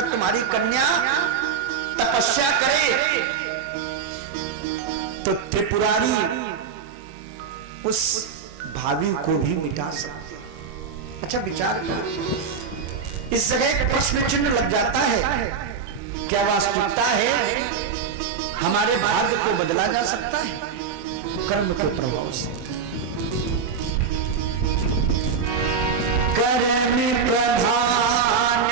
अगर तुम्हारी कन्या तपस्या करे तो त्रिपुरारी उस भावी को भी मिटा सकते। अच्छा विचार करो, इस जगह एक प्रश्न चिन्ह लग जाता है, क्या वास्तविकता है हमारे भाग्य को बदला जा सकता है कर्म के प्रभाव से? कर्म प्रधान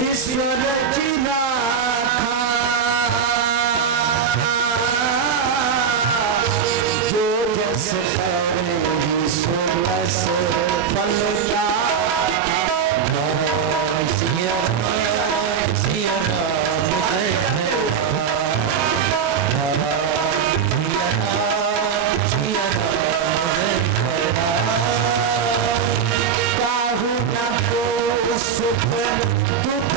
विश्व रचना जो जस करे सोलस फल क्या सुख दुख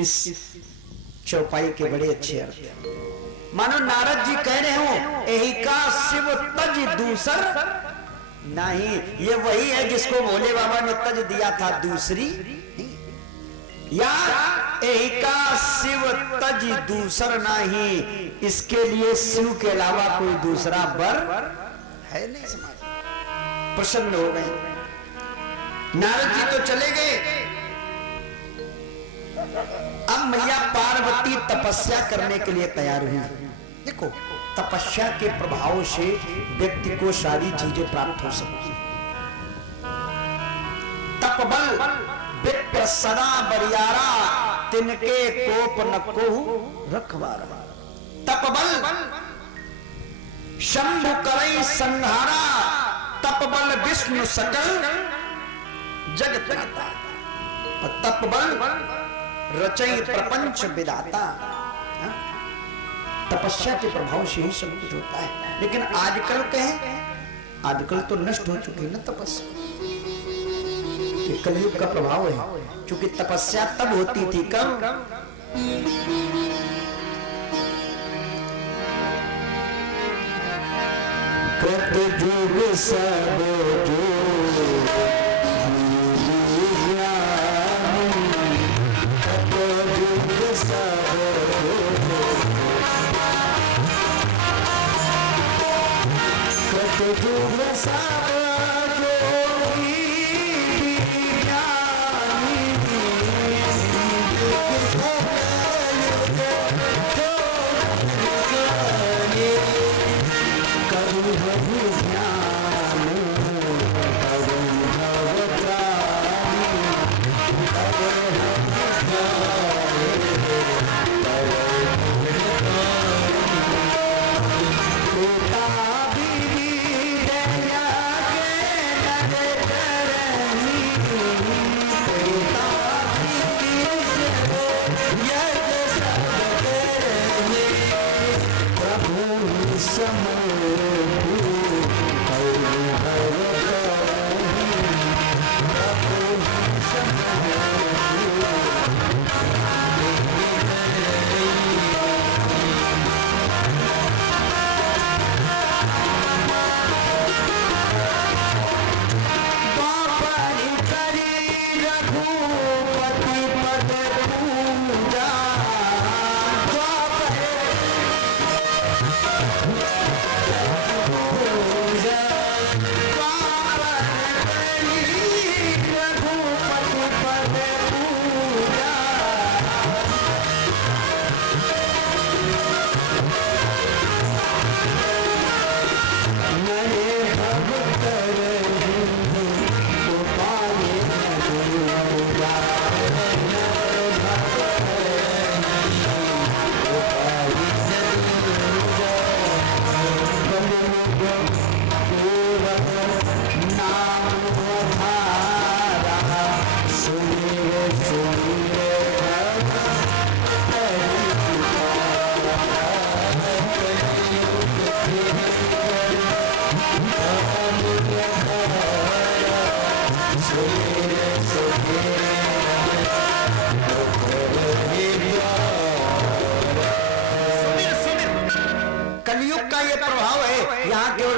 इस चौपाई के बड़े अच्छे अर्थ। मानो नारद जी कह रहे हो यही का शिव तज दूसर नहीं, ये वही है जिसको भोले बाबा ने तज दिया था दूसरी, या यही का शिव तज दूसर नहीं, इसके लिए शिव के अलावा कोई दूसरा वर है नहीं। समाज प्रसन्न हो गए, नारद जी तो चले गए। अब मैया पार्वती तपस्या करने के लिए तैयार हुई। देखो तपस्या के प्रभाव से व्यक्ति को सारी चीजें प्राप्त हो सकती है। तपबल विप्र सदा बरियारा तिनके कोप न कोहु रखवारा। तपबल शंभु करई संहारा तपबल विष्णु सकल जगत पिता। और तपबल रचई प्रपंच विदाता। तपस्या के प्रभाव से ही सब कुछ होता है। लेकिन आजकल कहें, आजकल तो नष्ट हो चुकी है ना तपस्या, कलयुग का प्रभाव है। क्योंकि तपस्या तब होती थी कब कृतयुग सब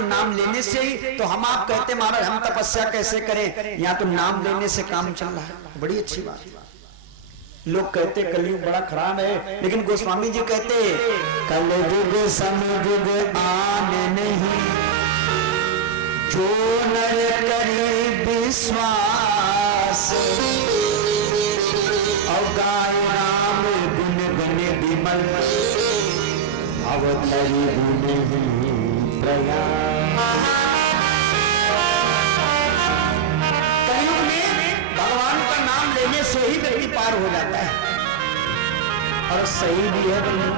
केवल नाम लेने से ही, तो हम आप कहते महाराज हम तपस्या कैसे करें, यहाँ तो नाम लेने से काम चल रहा है। बड़ी अच्छी बात। लोग कहते कलयुग बड़ा खराब है, लेकिन गोस्वामी जी कहते कलयुग समयुग आने नहीं, जो नर करी विश्वास, और गाय नाम गुण गने विमल, अवतरी गुण ही प्रयास। कलयुग में भगवान का नाम लेने से ही व्यक्ति पार हो जाता है, और सही भी है। बंधुओं,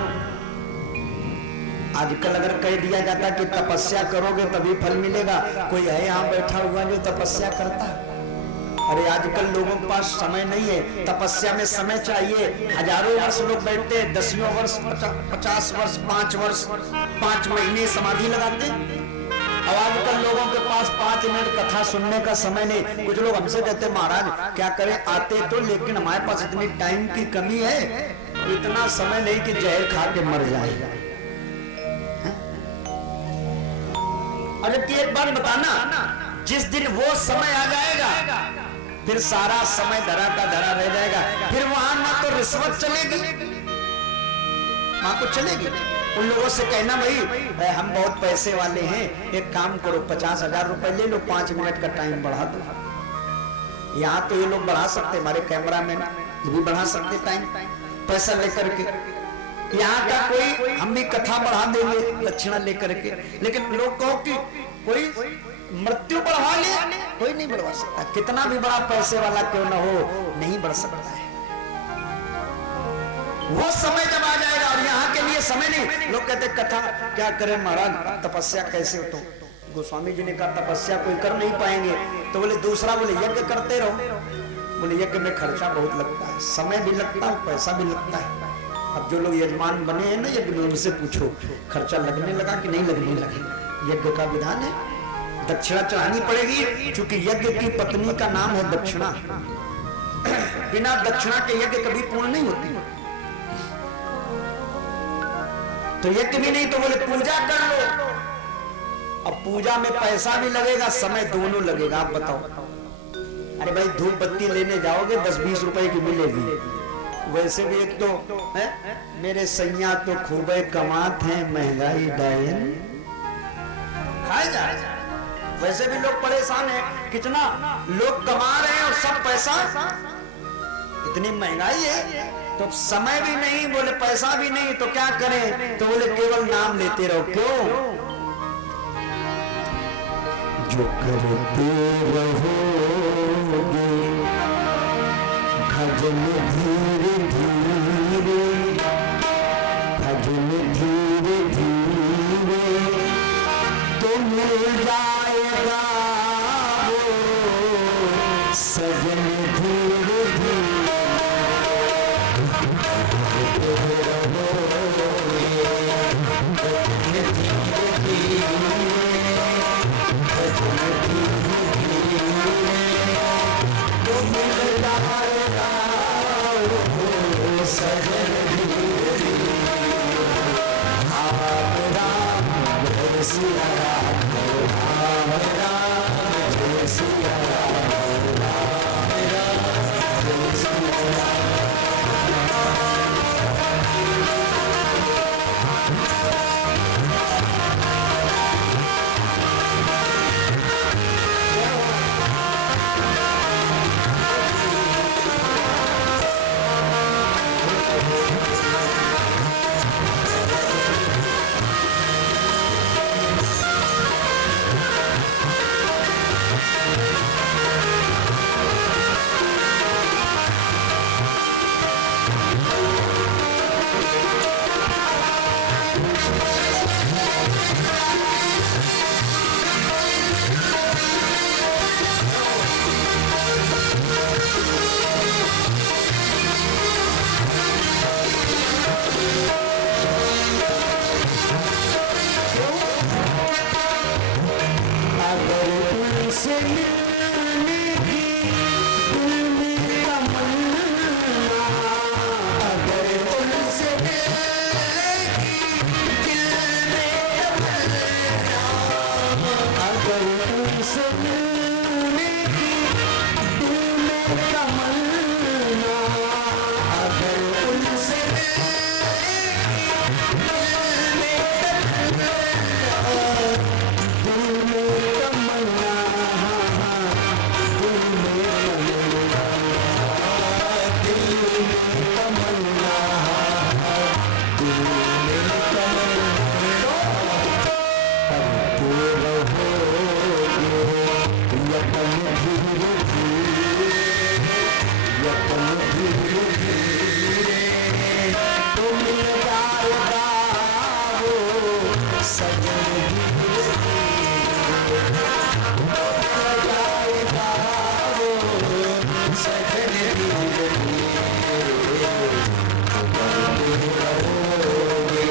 आजकल अगर कह दिया जाता कि तपस्या करोगे तभी फल मिलेगा, कोई है यहाँ बैठा हुआ जो तपस्या करता है? अरे आजकल लोगों के पास समय नहीं है, तपस्या में समय चाहिए। हजारों वर्ष लोग बैठते, 10 वर्ष, 50 वर्ष, 5 वर्ष, 5 महीने समाधि लगाते। अब आजकल लोगों के पास 5 मिनट कथा सुनने का समय नहीं। कुछ लोग हमसे कहते महाराज क्या करें, आते तो, लेकिन हमारे पास इतनी टाइम की कमी है, इतना समय नहीं कि जहर खा के मर जाएगा। अरे एक बात बताना, जिस दिन वो समय आ जाएगा फिर सारा समय धरा का धरा रह जाएगा। फिर वहां ना तो रिश्वत चलेगी, वहां को चलेगी। उन लोगों से कहना भाई हम बहुत पैसे वाले हैं, एक काम करो 50,000 रुपए ले लो, 5 मिनट का टाइम बढ़ा दो। यहाँ तो ये लोग बढ़ा सकते, हमारे कैमरा मैन भी बढ़ा सकते टाइम, पैसा लेकर के। यहाँ का कोई हम भी कथा बढ़ा देंगे दक्षिणा लेकर के, लेकिन लोग कहो कि कोई मृत्यु बढ़वा ले, कोई नहीं बढ़वा सकता। कितना भी बड़ा पैसे वाला क्यों ना हो, नहीं बढ़ सकता है। वो समय जब आ जाएगा, और यहाँ के लिए समय नहीं। लोग कहते कथा क्या करें महाराज, तपस्या कैसे हो? तो गोस्वामी जी ने कहा तपस्या कोई कर नहीं पाएंगे, तो बोले दूसरा, बोले यज्ञ करते रहो। बोले यज्ञ में खर्चा बहुत लगता है, समय भी लगता है, पैसा भी लगता है। अब जो लोग यजमान बने हैं ना यज्ञ में, उनसे पूछो खर्चा लगने लगा कि नहीं लगने लगा। यज्ञ का विधान है, दक्षिणा चढ़ानी पड़ेगी, क्योंकि यज्ञ की पत्नी का नाम है दक्षिणा। बिना दक्षिणा के यज्ञ कभी पूर्ण नहीं होती। तो यज्ञ भी नहीं तो बोले पूजा कर लो। अब पूजा में पैसा भी लगेगा, समय दोनों लगेगा। आप बताओ, अरे भाई धूप बत्ती लेने जाओगे 10-20 रुपए की मिलेगी, वैसे भी एक तो है मेरे सैया तो खूबे कमात हैं, महंगाई डायन खाए जा। वैसे भी लोग परेशान हैं, कितना लोग कमा रहे हैं और सब पैसा, इतनी महंगाई है तो समय भी नहीं, बोले पैसा भी नहीं, तो क्या करें? तो बोले केवल नाम लेते रहो। क्यों? जो करते रहोगे भजन धीरे धीरे, भजन धीरे धीरे तो मिल जाएगा वो सजन धीरे धीरे। अगर उनसे मिलने की दिल में तमन्ना, अगर उनसे मिलने की दिल में तमन्ना, दिल में तमन्ना, दिल में तमन्ना, दिल में तमन्ना, करते रहोगे यतन धीरे धीरे, यतन धीरे धीरे, तो मिल जाएगा वो सजन धीरे धीरे, मिल जाएगा वो सजन धीरे धीरे, करते रहोगे।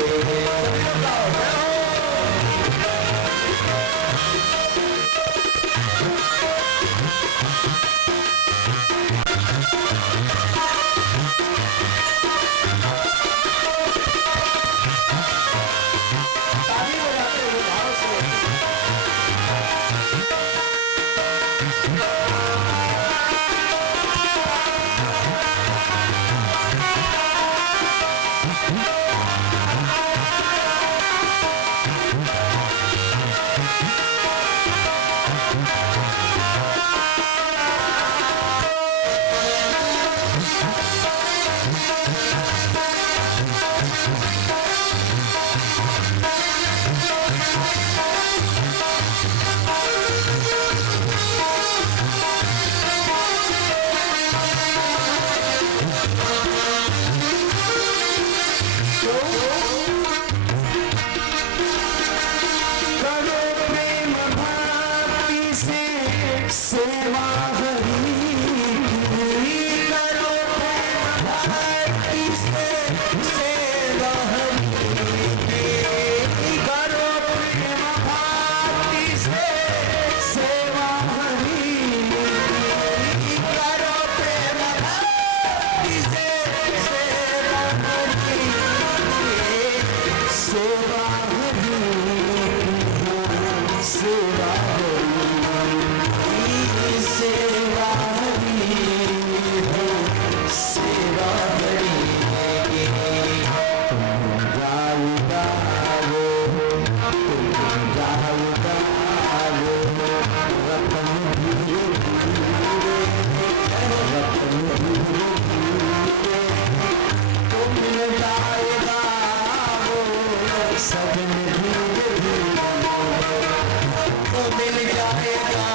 सेवा हरि की, करो प्रेम भक्ति से सेवा हरि की, करो प्रेम भक्ति से सेवा हरि की, करो प्रेम भक्ति से सेवा हरि की, सेवा हरि की, सेवा सेवा हरि हो, सेवा हरि तुम जाऊगा वो, तुम जाऊगा वो, रतन धीरे धीरे, रतन धीरे धीरे, तो मिल जाएगा वो सजन धीरे धीरे, तो मिल जाएगा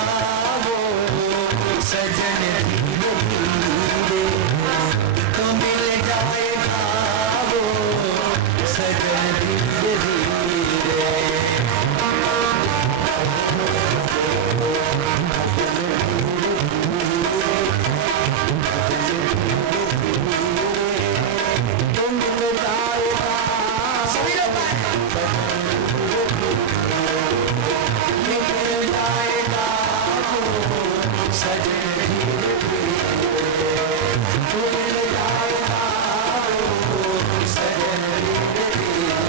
सजन धीरे धीरे, तो मिल जाएगा वो सजन धीरे धीरे, तो मिल जाएगा सभी लोग मिल जाएगा सजन धीरे धीरे, तो मिल जाएगा सजन धीरे धीरे,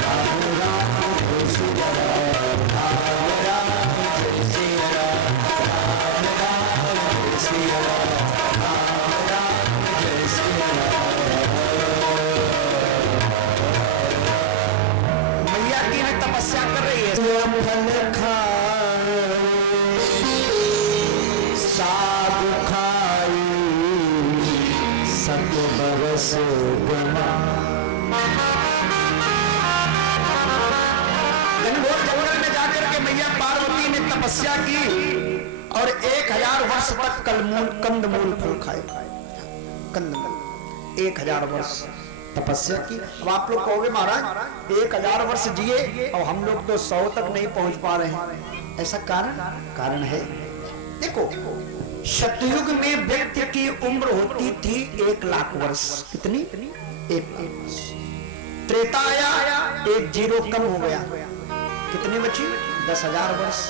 राम राम जय सिया राम, राम राम जय सिया राम, राम राम जय सिया राम, राम राम जय सिया राम। मैया की में तपस्या कर रही है, फल खाए साग खाई सत बरस गमा, घनघोर जंगल में जाकर के मैया पार्वती ने तपस्या की और 1000 वर्ष तक कंदमूल फल खाए, कंदमूल 1000 वर्ष तपस्या की। अब आप लोग कहोगे महाराज 1000 वर्ष जिए और हम लोग तो 100 तक नहीं पहुंच पा रहे हैं, ऐसा कारण है। देखो सतयुग में व्यक्ति की उम्र होती थी 1 लाख वर्ष, कितनी 1 लाख वर्ष। त्रेता आया 1 जीरो कम हो गया, कितनी बची 10,000 वर्ष।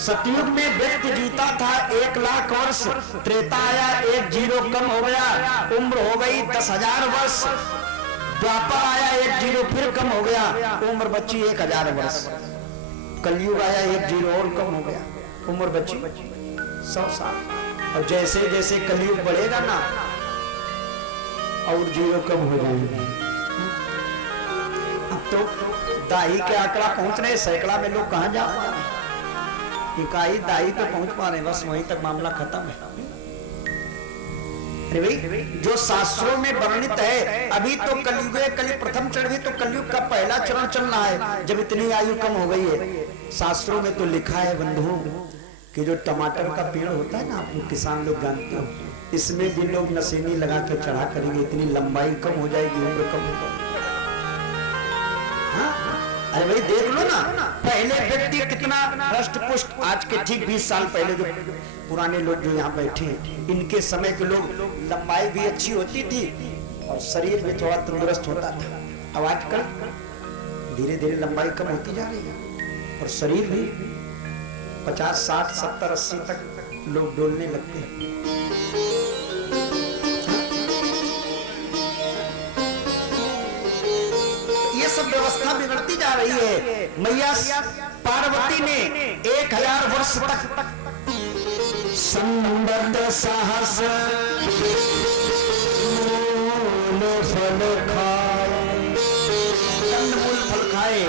सतयुग में व्यक्ति जीता था 1 लाख वर्ष, त्रेता आया 1 जीरो कम हो गया, उम्र हो गई 10,000 वर्ष। द्वापर आया 1 जीरो फिर कम हो गया, उम्र बची 1000 वर्ष। कलयुग आया, 1 जीरो और कम हो गया, उम्र बची 100 साल। और जैसे जैसे कलयुग बढ़ेगा ना और जीरो कम हो जाएंगे। अब तो दाही के आंकड़ा पहुंच रहे, सैकड़ा में लोग कहां जा पा रहे, इकाई दाही पे पहुंच पा रहे, बस वहीं तक मामला खत्म है। अरे भाई, जो शास्त्रों में वर्णित है, अभी तो कलयुग है, कलि प्रथम चरण भी तो कलयुग का पहला चरण चल रहा है, जब इतनी आयु कम हो गई है। शास्त्रों में तो लिखा है बंधुओं कि जो टमाटर का पेड़ होता है ना, आप लोग किसान लोग जानते हो, इसमें भी लोग नसीनी लगा के चढ़ा करेंगे, इतनी लंबाई कम हो जाएगी, उम्र कम हो जाएगी। अरे भाई देख लो ना, पहले व्यक्ति कितना हृष्ट पुष्ट, आज के ठीक 20 साल पहले जो पुराने लोग जो यहाँ बैठे हैं, इनके समय के लोग लंबाई भी अच्छी होती थी और शरीर भी थोड़ा तंदुरुस्त होता था। अब आजकल धीरे धीरे लंबाई कम होती जा रही है और शरीर भी 50, 60, 70, 80 तक लोग डोलने लगते हैं। ये सब व्यवस्था बिगड़ती जा रही है। मैया पार्वती ने 1000 वर्ष तक संबद्ध साहस मूल फल खाए, कंदमूल फल खाए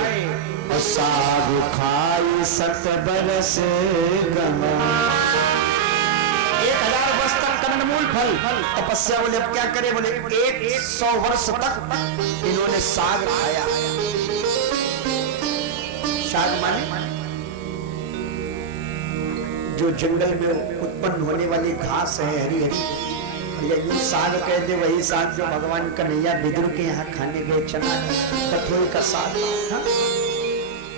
और साग खाई 7 बरस गवा। 1000 वर्ष तक कंदमूल फल तपस्या। बोले अब क्या करे, बोले 100 वर्ष तक इन्होंने साग खाया। साग माने जो जंगल में उत्पन्न होने वाली घास है, हरी हरी, या यूं साग कह दे, वही साग जो भगवान कन्हैया बिदुर के यहाँ खाने गए, चना कठोर का साग।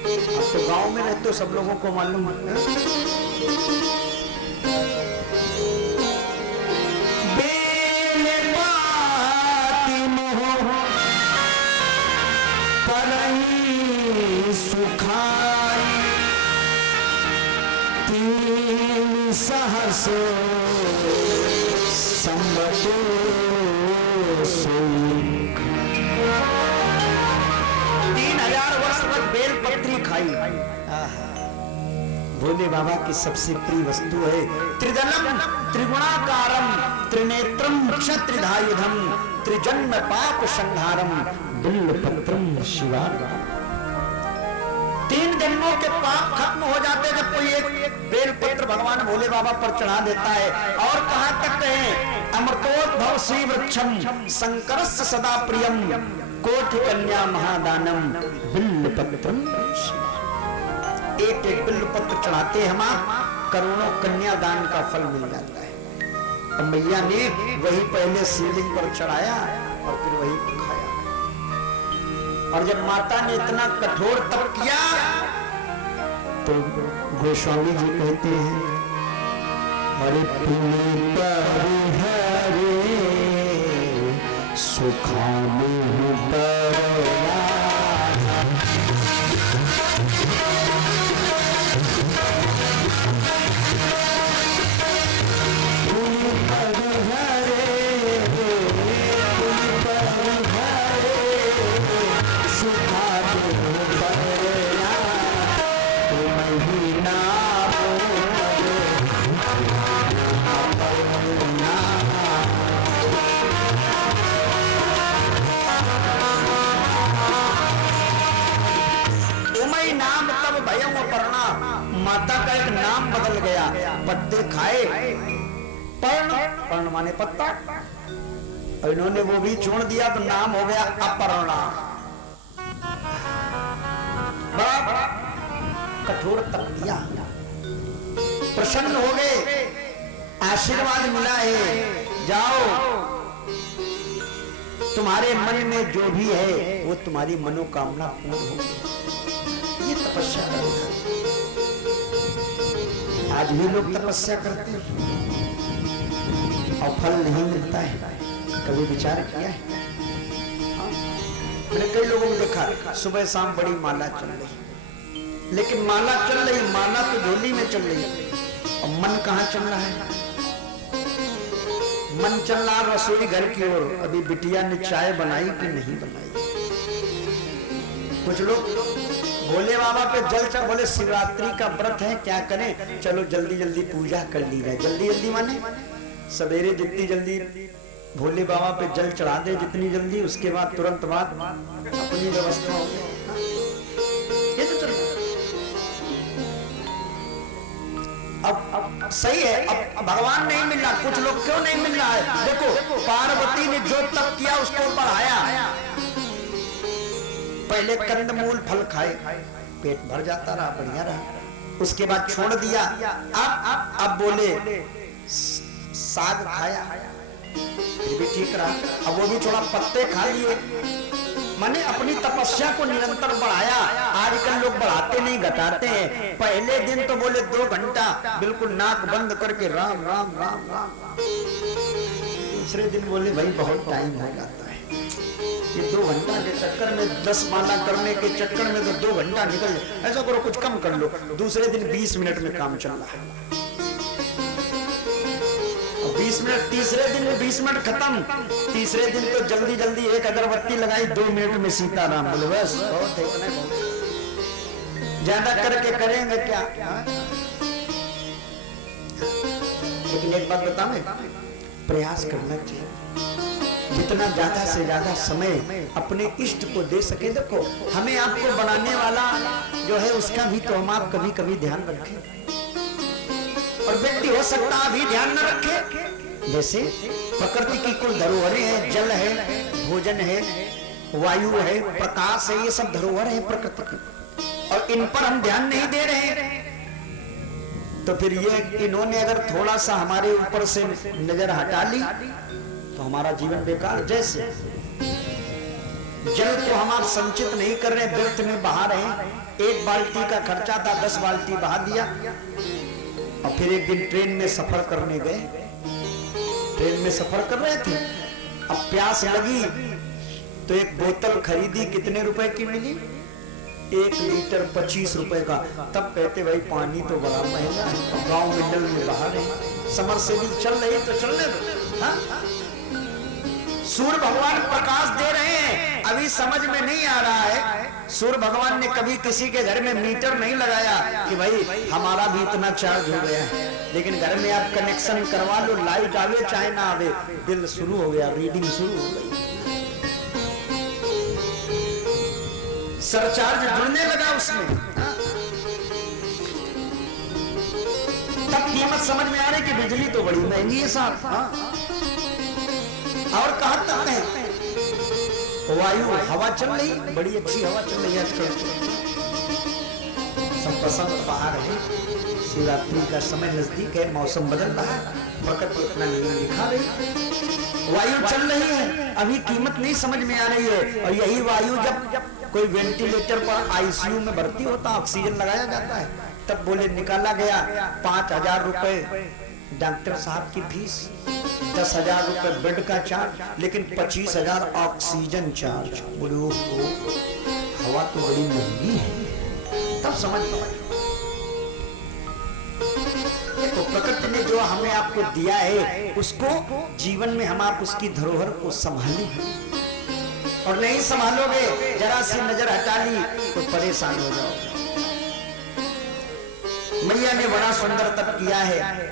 अब तो गांव में रहते हो, सब लोगों को मालूम है। सुखाई 3 सहस संबतो सुख। 3000 वर्ष तक बेलपत्री खाई। भोले बाबा की सबसे प्रिय वस्तु है त्रिदलम त्रिगुणाकारम त्रिनेत्रम क्षत्रिधायुधम त्रिजन्म पाप संहारम बिल्वपत्रम शिवार्पणम। 3 जन्मों के पाप खत्म हो जाते जब कोई एक बेलपत्र भगवान भोले बाबा पर चढ़ा देता है। और कहां तक कहें, अमृतोद्भव श्री वृक्षम शंकरस्य सदा प्रियम कोटि कन्या महादानम बिल्वपत्रम। एक एक बिल्वपत्र चढ़ाते हम करोड़ों कन्यादान का फल मिल जाता है। और मैया ने वही पहले शिवलिंग पर चढ़ाया और फिर वही खाया। और जब माता ने इतना कठोर तप किया तो गोस्वामी जी कहते हैं, अरे पुण्य परिहरे सुखाने पड़ा। माता का एक नाम बदल गया। पत्ते खाए, पर्ण, पर्ण माने पत्ता, और इन्होंने वो भी छोड़ दिया तो नाम हो गया अपर्णा। बड़ा कठोर तप किया, प्रसन्न हो गए, आशीर्वाद मिला है, जाओ तुम्हारे मन में जो भी है वो तुम्हारी मनोकामना पूर्ण हो। ये तपस्या करना। आज भी लोग तपस्या करते हैं और फल नहीं मिलता है। कभी विचार किया है? मैंने कई लोगों को देखा सुबह शाम बड़ी माला चल रही, लेकिन माला चल रही, माला तो झोली में चल रही और मन कहाँ चल रहा है? मन चल रहा रसोई घर की ओर। अभी बिटिया ने चाय बनाई कि नहीं बनाई। कुछ लोग भोले बाबा पे जल चढ़, बोले शिवरात्रि का व्रत है, क्या करें, चलो जल्दी जल्दी पूजा कर ली जाए। जल्दी जल्दी माने सवेरे जितनी जल्दी भोले बाबा पे जल चढ़ा दे, जितनी जल्दी, उसके बाद तुरंत बाद अपनी व्यवस्था हो। ये तो चल अब सही है। अब भगवान नहीं मिल रहा, कुछ लोग क्यों नहीं मिल रहा है? देखो पार्वती ने जो तप किया उसको बढ़ाया। पहले कंदमूल फल खाए, पेट भर जाता रहा, बढ़िया रहा, उसके बाद छोड़ दिया। अब बोले साग खाया, फिर भी ठीक रहा, अब वो भी थोड़ा पत्ते खा लिए, माने अपनी तपस्या को निरंतर बढ़ाया। आजकल लोग बढ़ाते नहीं घटाते हैं। पहले दिन तो बोले 2 घंटा बिल्कुल नाक बंद करके राम राम राम राम, दूसरे दिन बोले भाई बहुत टाइम हो जाता है, ये 2 घंटा के चक्कर में 10 माला करने के चक्कर में तो 2 घंटा निकल जाए, ऐसा करो कुछ कम कर लो। दूसरे दिन 20 मिनट में काम चल रहा है, 20 मिनट, तीसरे दिन में 20 मिनट खत्म। तीसरे दिन तो जल्दी जल्दी एक अगरबत्ती लगाई, 2 मिनट में सीताराम, बोले बस बहुत है, ज्यादा करके करेंगे क्या? लेकिन एक बात बताऊं, प्रयास करना चाहिए, जितना ज्यादा से ज्यादा समय अपने इष्ट को दे सके। देखो हमें आपको बनाने वाला जो है उसका भी तो हम आप कभी कभी ध्यान रखें, और व्यक्ति हो सकता अभी ध्यान न रखे। जैसे प्रकृति की कुल धरोहरें हैं, जल है, भोजन है, वायु है, प्रकाश है, ये सब धरोहर है प्रकृति की, और इन पर हम ध्यान नहीं दे रहे हैं। तो फिर ये इन्होंने अगर थोड़ा सा हमारे ऊपर से नजर हटा ली तो हमारा जीवन बेकार। जैसे जल को हम आप संचित नहीं कर रहे, व्यर्थ में बहा रहे हैं। 1 बाल्टी का खर्चा था, 10 बाल्टी बहा दिया। और फिर एक दिन ट्रेन में सफर करने गए, ट्रेन में सफर कर रहे थे, अब प्यास लगी तो एक बोतल खरीदी, कितने रुपए की मिली? 1 लीटर 25 रुपए का। तब कहते भाई पानी तो बड़ा महंगा है, गांव में नल में बहा रहे, समर से भी चल रही तो चलने दो। हाँ? सूर्य भगवान प्रकाश दे रहे हैं, अभी समझ में नहीं आ रहा है। सूर्य भगवान ने कभी किसी के घर में मीटर नहीं लगाया कि भाई हमारा भी इतना चार्ज हो गया है, लेकिन घर में आप कनेक्शन करवा लो, लाइट आवे चाहे ना आवे, बिल शुरू हो गया, रीडिंग शुरू हो गई, सरचार्ज जुड़ने लगा उसमें। तब कीमत समझ में आ रही कि बिजली तो बड़ी महंगी है साहब। और कहा तक है वायु, हवा चल रही, बड़ी अच्छी हवा चल रही है आजकल, सब पसंद बाहर है, शिवरात्रि का समय नजदीक है, मौसम बदल रहा है, प्रकृति अपना नियम दिखा रही, वायु चल रही है, अभी कीमत नहीं समझ में आ रही है। और यही वायु जब कोई वेंटिलेटर पर आईसीयू में भर्ती होता, ऑक्सीजन लगाया जाता है, तब बोले निकाला गया 5000 रुपए डॉक्टर साहब की फीस, 10,000 रुपए बेड का चार्ज, लेकिन 25,000 ऑक्सीजन चार्ज। बोले हवा तो बड़ी महंगी है। तब समझ देखो प्रकृति ने जो हमें आपको दिया है, उसको जीवन में हम आप उसकी धरोहर को संभालें, और नहीं संभालोगे, जरा सी नजर हटा ली तो परेशान हो जाओगे। मैया ने बड़ा सुंदर तप किया है।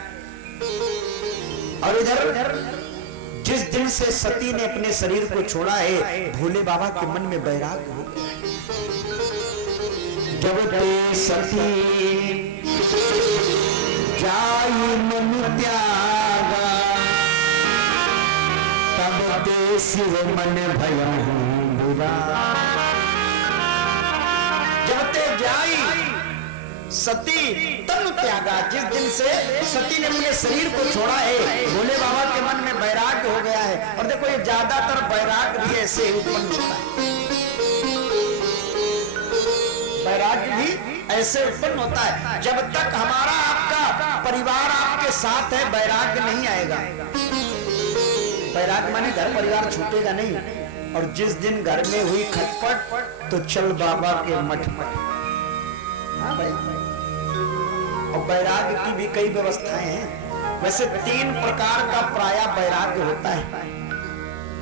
और इधर जिस दिन से सती ने अपने शरीर को छोड़ा है, भोले बाबा के मन में वैराग्य हो गया। जब ते सती जाई मन त्यागा, तब ते शिव मन भयं बुरा। जब ते जाई सती तन त्यागा, जिस दिन से सती ने अपने शरीर को छोड़ा है, भोले बाबा के मन में वैराग्य हो गया है। और देखो ये ज्यादातर वैराग्य भी ऐसे ही उत्पन्न होता है, वैराग्य भी ऐसे उत्पन्न होता है। जब तक हमारा आपका परिवार आपके साथ है, वैराग्य नहीं आएगा। वैराग्य माने घर परिवार छूटेगा नहीं। और जिस दिन घर में हुई खटपट तो चल बाबा के मठ पर। हाँ भाई, और वैराग्य की भी कई व्यवस्थाएं हैं। वैसे 3 प्रकार का प्रायः वैराग्य होता है,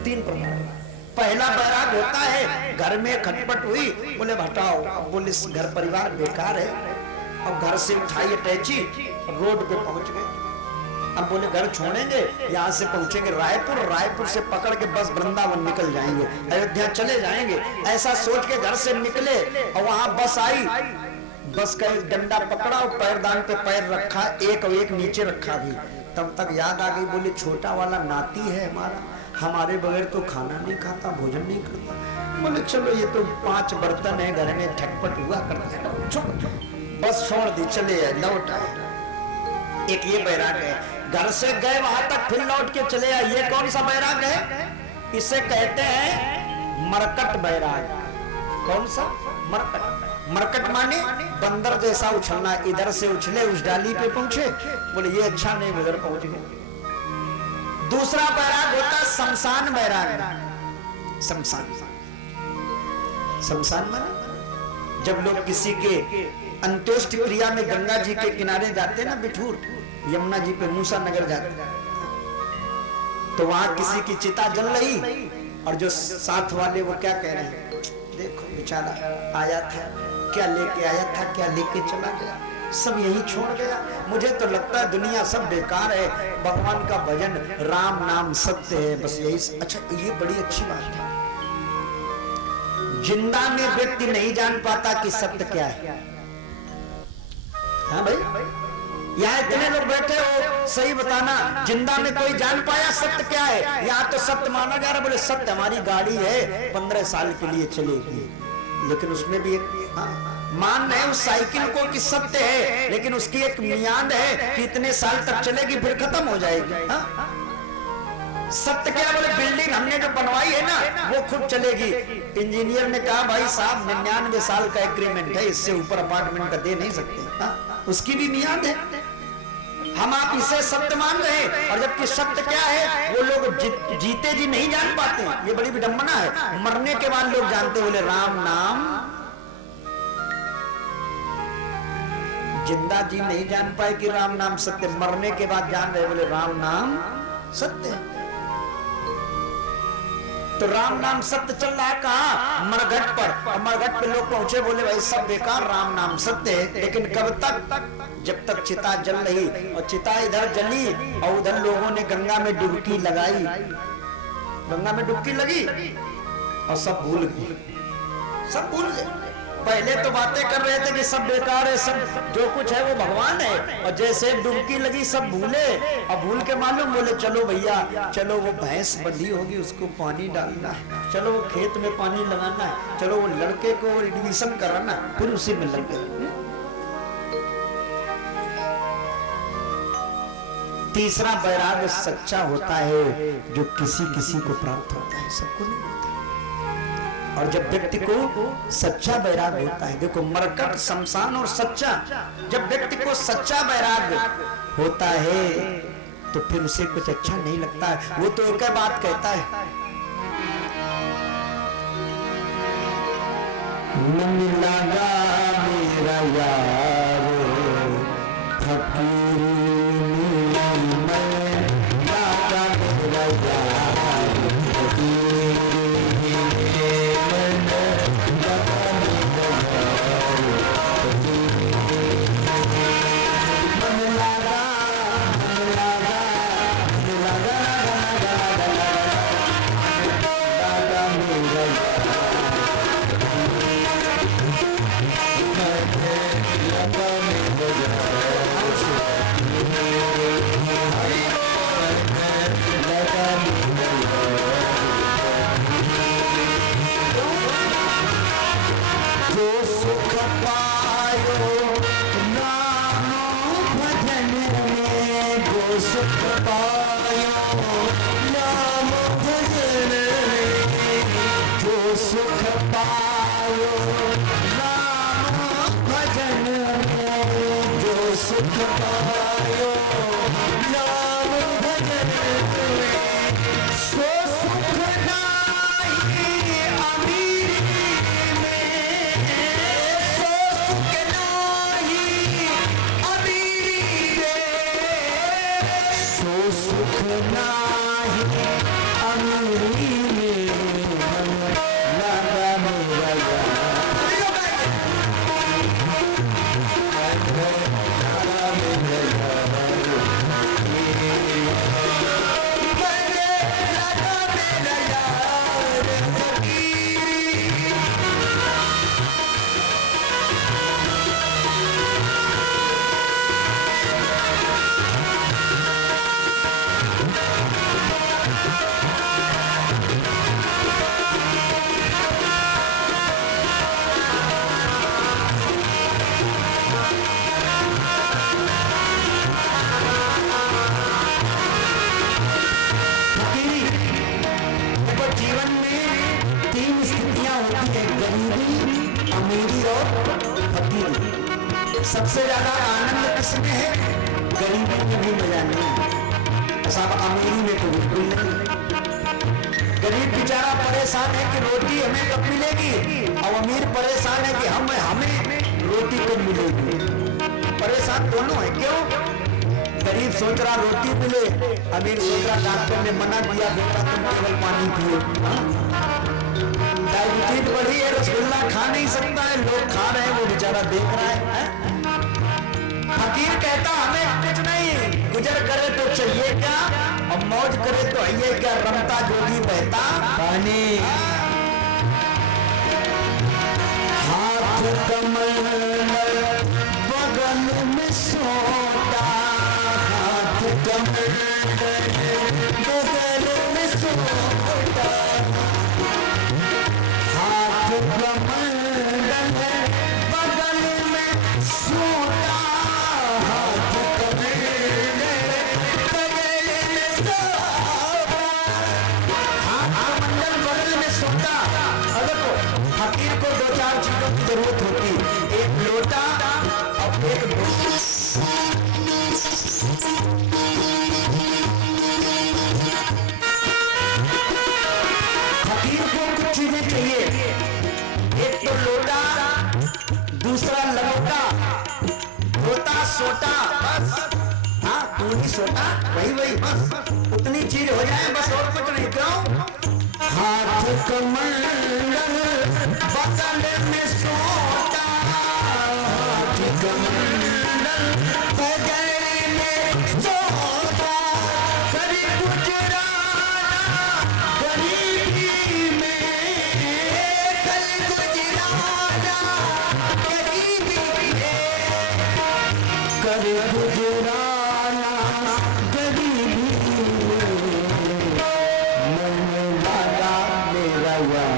3 प्रकार। पहला बैराग होता है, घर में खटपट हुई, बोले हटाओ, अब बोले घर परिवार बेकार है, अब घर से उठाई अटैची, रोड पे पहुंच गए। अब बोले घर छोड़ेंगे, यहाँ से पहुंचेंगे रायपुर, रायपुर से पकड़ के बस वृंदावन निकल जाएंगे, अयोध्या चले जाएंगे। ऐसा सोच के घर से निकले और वहां बस आई, बस का एक डंडा पकड़ा और पैरदान पे पैर रखा, एक और एक नीचे रखा भी। तब तक याद आ गई, बोले छोटा वाला नाती है हमारा, हमारे बगैर तो खाना नहीं खाता, भोजन नहीं करता। बोले चलो ये तो 5 बर्तन है घर में, ठटपट हुआ करता है, छोड़, बस छोड़ दी, चले आए, लौट आए। एक ये बैराग है, घर से गए वहां तक फिर लौट के चले आए। ये कौन सा बैराग है? इसे कहते हैं मरकट बैराग। कौन सा? मरकट। मरकट माने बंदर जैसा उछलना, इधर से उछले उस डाली पे पहुंचे, बोले ये अच्छा नहीं, उधर पहुंच गए। दूसरा बैराग होता शमशान बैराग। शमशान, शमशान माने जब लोग किसी के अंत्येष्टि क्रिया में गंगा जी के किनारे जाते ना, बिठूर यमुना जी पे मूसा नगर जाते, तो वहां किसी की चिता जल रही और जो साथ वाले वो क्या कह रहे हैं, देखो बेचारा आया था, क्या लेके आया था, क्या लेके चला गया, सब यही छोड़ गया। मुझे तो लगता है दुनिया सब बेकार है, भगवान का भजन, राम नाम सत्य है, बस यही। अच्छा ये बड़ी अच्छी बात है, जिंदा में व्यक्ति नहीं जान पाता कि सत्य क्या है। हाँ भाई, यहाँ इतने लोग बैठे हो, सही बताना, जिंदा में कोई जान पाया सत्य क्या है? यहाँ तो सत्य माना जा रहा, बोले सत्य हमारी गाड़ी है 15 साल के लिए चलेगी, लेकिन उसमें भी एक मान रहे उस साइकिल को कि सत्य है, लेकिन उसकी एक मियाद है कि इतने साल तक चलेगी, फिर खत्म हो जाएगी। हाँ? सत्य क्या? बोले बिल्डिंग हमने जो बनवाई है ना वो खुद चलेगी। इंजीनियर ने कहा भाई साहब 99 साल का एग्रीमेंट है, इससे ऊपर अपार्टमेंट का दे नहीं सकते। हाँ? उसकी भी मियाद है, हम आप इसे सत्य मान रहे हैं, और जबकि सत्य क्या है वो लोग जीते जी नहीं जान पाते। ये बड़ी विडंबना है, मरने के बाद लोग जानते। बोले राम नाम, जिंदा जी नहीं जान पाए कि राम नाम सत्य, मरने के बाद जान रहे, बोले राम नाम सत्य। तो राम नाम सत्य चल रहा है कहाँ? मरघट पर, और मरघट पे लोग पहुंचे, बोले भाई सब बेकार, राम नाम सत्य है। लेकिन कब तक? जब तक चिता जल रही, और चिता इधर जली और उधर लोगों ने गंगा में डुबकी लगाई, गंगा में डुबकी लगी और सब भूल गए, सब भूल गए। पहले तो बातें कर रहे थे कि सब बेकार है, सब जो कुछ है वो भगवान है, और जैसे डुबकी लगी सब भूले, और भूल के मालूम, बोले चलो भैया चलो, वो भैंस बंधी होगी उसको पानी डालना है, चलो वो खेत में पानी लगाना है, चलो वो लड़के को एडमिशन कराना, फिर उसी में लग गए। तीसरा बैराग सच्चा होता है, जो किसी किसी को प्राप्त होता है, सबको नहीं होता। और जब व्यक्ति को सच्चा बैराग होता है, देखो मरकट, शमशान और सच्चा, जब व्यक्ति को सच्चा बैराग होता है तो फिर उसे कुछ अच्छा नहीं लगता है। वो तो एक ही बात कहता है, मन लगा मेरा यार फकीर सुख नाही अमीरी में सबसे ज्यादा आनंद किसमें है? गरीबी में भी मजा नहीं, साहब अमीरी में तो बिल्कुल नहीं। गरीब बेचारा परेशान है कि रोटी हमें कब मिलेगी, और अमीर परेशान है कि हमें रोटी कब मिलेगी। परेशान दोनों है। क्यों? गरीब सोच रहा रोटी मिले, अमीर सोच रहा डॉक्टर ने मना किया बेटा तुम केवल पानी पियो। डायबिटीज बढ़ी है, रसगुल्ला खा नहीं सकता है, लोग खा रहे हैं, वो बेचारा देख रहा है। फकीर कहता हमें कुछ नहीं, गुजर करे तो चाहिए क्या, और मौज करे तो आइए क्या, रमता जोगी बहता पानी। हाथ कमल बगल में सोता, हाथ कमल बगल में सोता, हाथ कमल बगल में सोता, हाथ कमल बगल में सोता, हाथ कमल बगल में सोता। अगर फकीर को दो चार चीजों की जरूरत होती, एक लोटा और एक फकीर को कुछ चीजें चाहिए, एक तो लोटा, दूसरा ललोटा, लोटा सोटा, बस। हाँ पूरी सोटा वही बस, उतनी चीज हो जाए बस, और कुछ नहीं। क्यों? हाथ कमल बगल में सोता, हाथ कमल बगल में सोता, कभी गुजराना गरीबी में, कभी गुजराना गरीबी में, कभी गुजराना गरीबी में, मन लागा मेरा यार,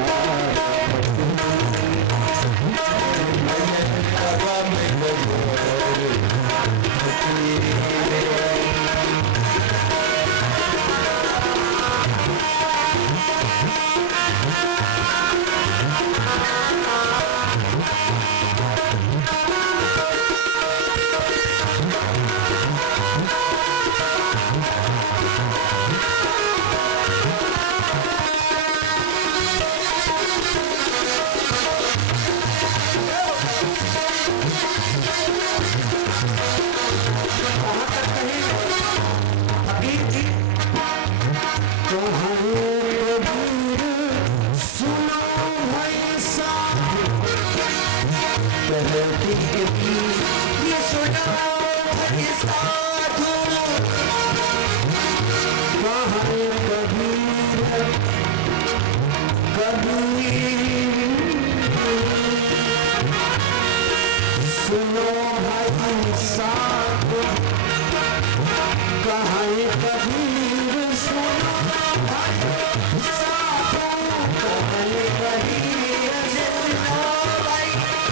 सुनो भाई साथ कहानी कबीर, सुनो भाई साथ कहानी कबीर, सुनो भाई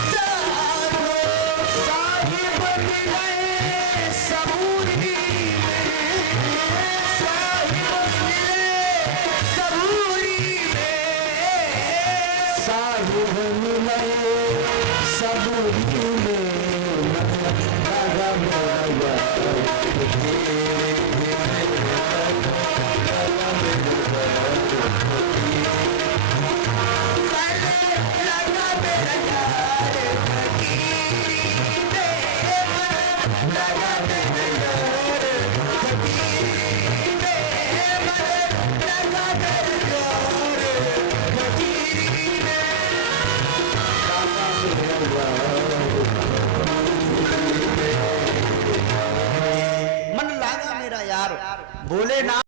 साथ, साहिब मिले सब